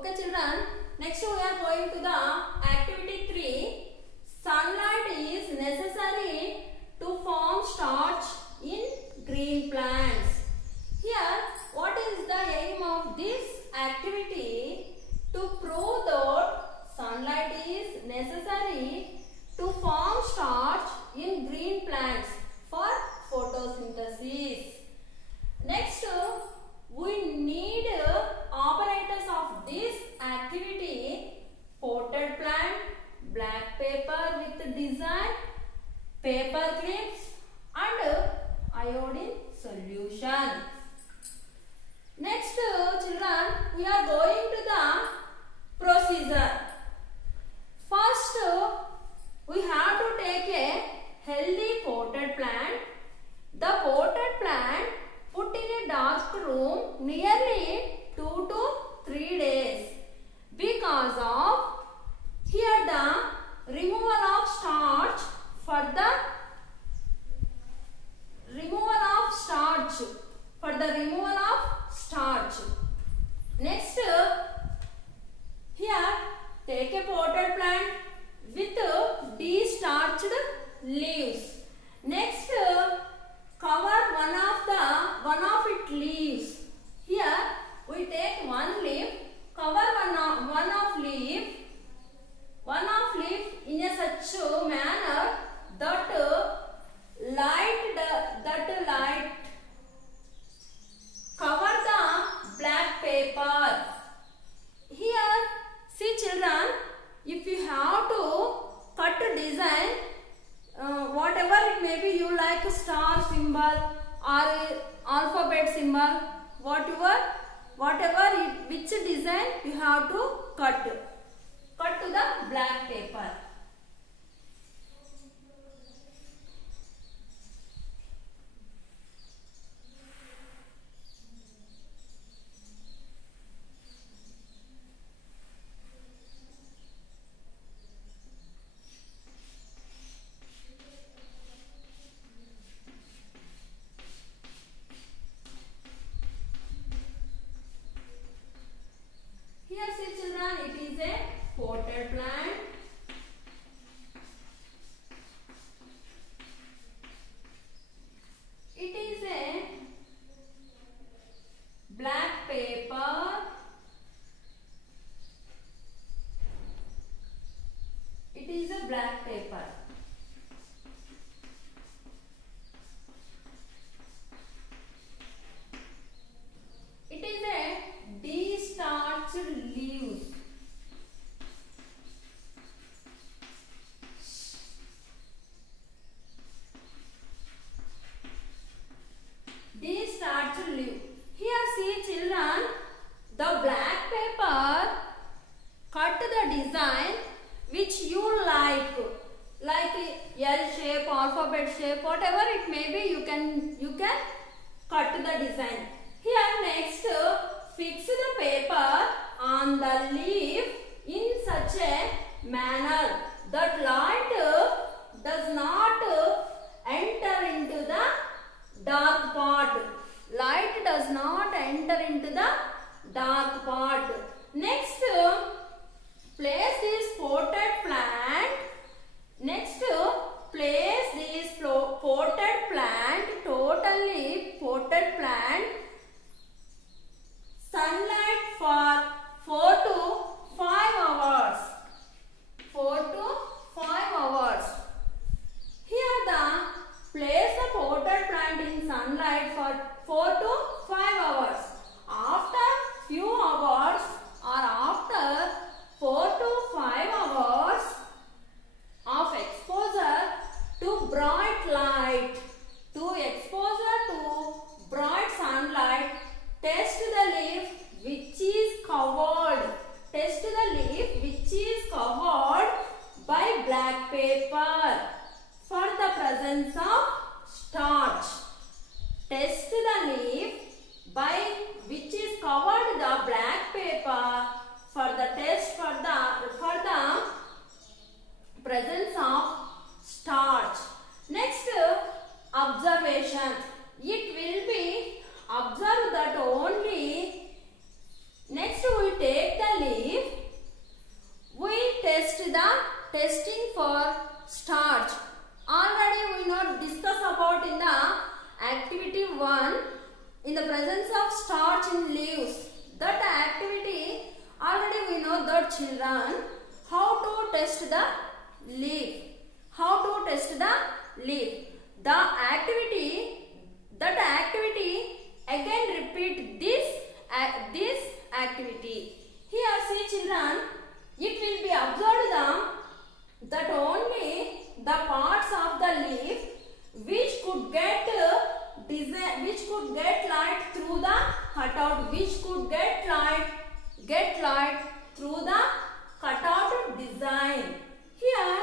Okay children, next we are going to the activity 3. Sunlight is necessary to form starch in green plants. Here, what is the aim of this activity? To prove that sunlight is necessary to form starch in green plants for photosynthesis. Next, we need operators of this activity: potted plant, black paper with design, paper clips and iodine solution. Next children, we are going to the procedure. First, we have to take a healthy potted plant. The potted plant put in a dark room nearly 2 to 3 days because of here the removal of starch for the removal of starch. Next, here take a potted plant with de-starched leaves. Next, cover one of its leaves. Here we take one leaf, cover one of leaf in a such manner that light cover the black paper. Here, see children, if you have to cut a design, whatever it may be, you like a star symbol or alphabet symbol, which design you have to cut to the black paper. Here see children, it is a potted plant. It is a black paper. It is a black paper. It is a de-starched leaves. De-starched leaf. Here see children, the black paper, cut the design which you like L shape, alphabet shape, whatever it may be, you can cut the design. Here next, fix the paper on the leaf in such a manner that light does not enter into the dark part. Light does not enter into the dark part. Next, place this potted plant. Next, place this potted plant, totally potted plant, sunlight for 4 to 5 hours. 4 to 5 hours. Here place the potted plant in sunlight for 4 to 5 hours. After few hours or after 4 to 5 hours of exposure to bright light, sunlight, test the leaf which is covered. By black paper for the presence of starch. Test the leaf which is covered the black paper for the test for the presence of starch. Next, observation. It will be observed that only. Next we take the leaf leaf. How to test the leaf? That activity again repeat this activity. Here see children, it will be observed that only the parts of the leaf which could get light through the cutout, through the cutout design. Here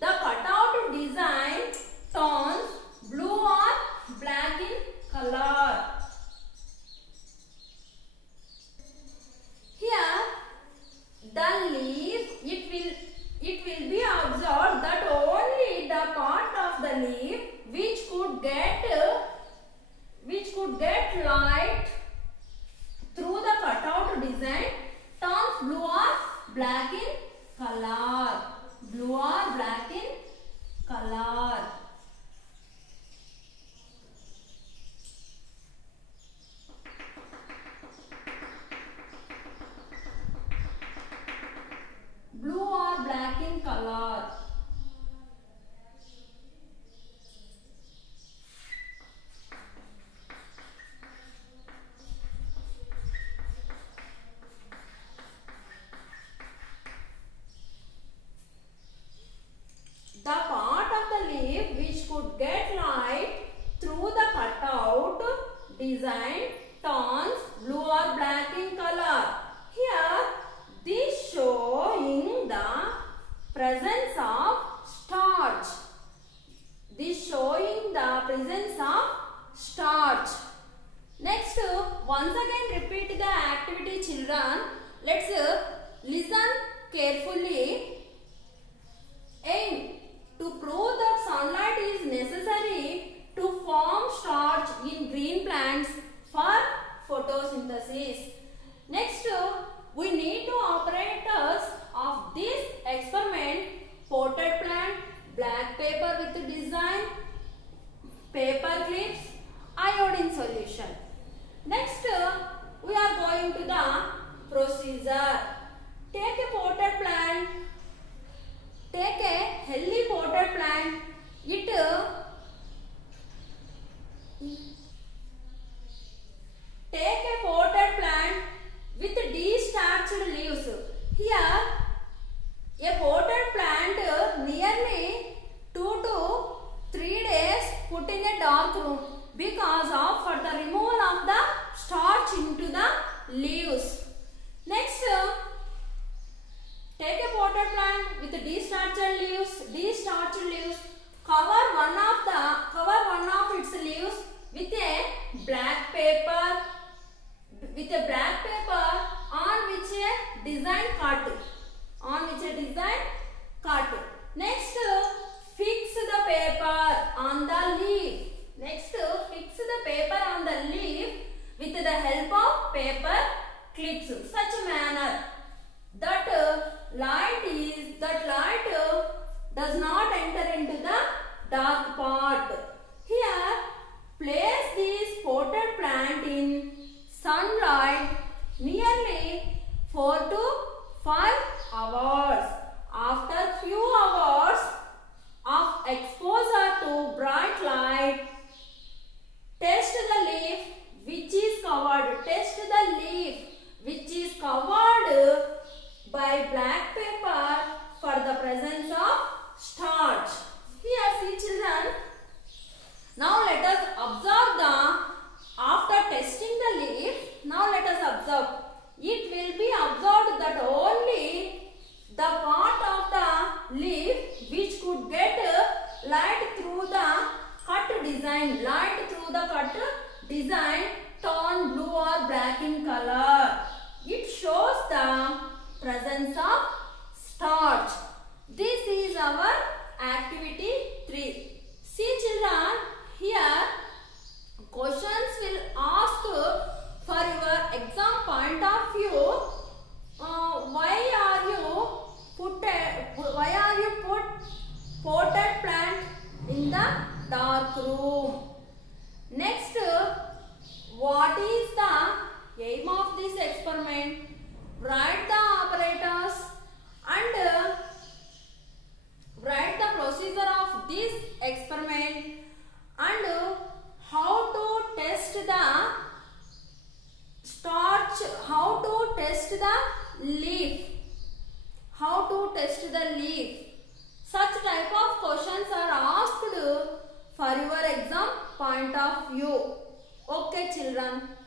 the cutout design tones blue or black in color. Here the leaf, it will be observed that only the part of the leaf which could get light through the cutout design turns blue or black in color. Blue or black in color. Blue or black in color. The part of the leaf which could get light through the cutout design turns blue or black in color. Here this showing the presence of starch. Next, once again repeat the activity children. Let's listen carefully. Aim to prove that sunlight is necessary to form starch in green plants for photosynthesis. Next, we need to operators of this experiment: potted plant, black paper with design, paper clips, iodine solution. Next, we are going to the procedure. Take a potted plant. Take a healthy potted plant. Take a potted plant with de-starched leaves. Here, a potted plant nearly 2 to 3 days put in a dark room because of for the removal of the starch into the leaves. Next, take a potted plant with de-starched leaves. Cover one of its leaves with a black paper. On which a design cut. Next, fix the paper on the leaf. With the help of paper clips, such a manner that light does not enter into the dark part. Here, place this potted plant in sunlight nearly 4 to 5 hours. After few hours of exposure to bright light, test the leaf which is covered by black paper for the presence of starch. Here see children. Now let us observe after testing the leaf. Now let us observe. It will be observed that only the part of the leaf which could get light through the cut design turn blue or black in color. the leaf. Such type of questions are asked for your exam point of view. Okay children.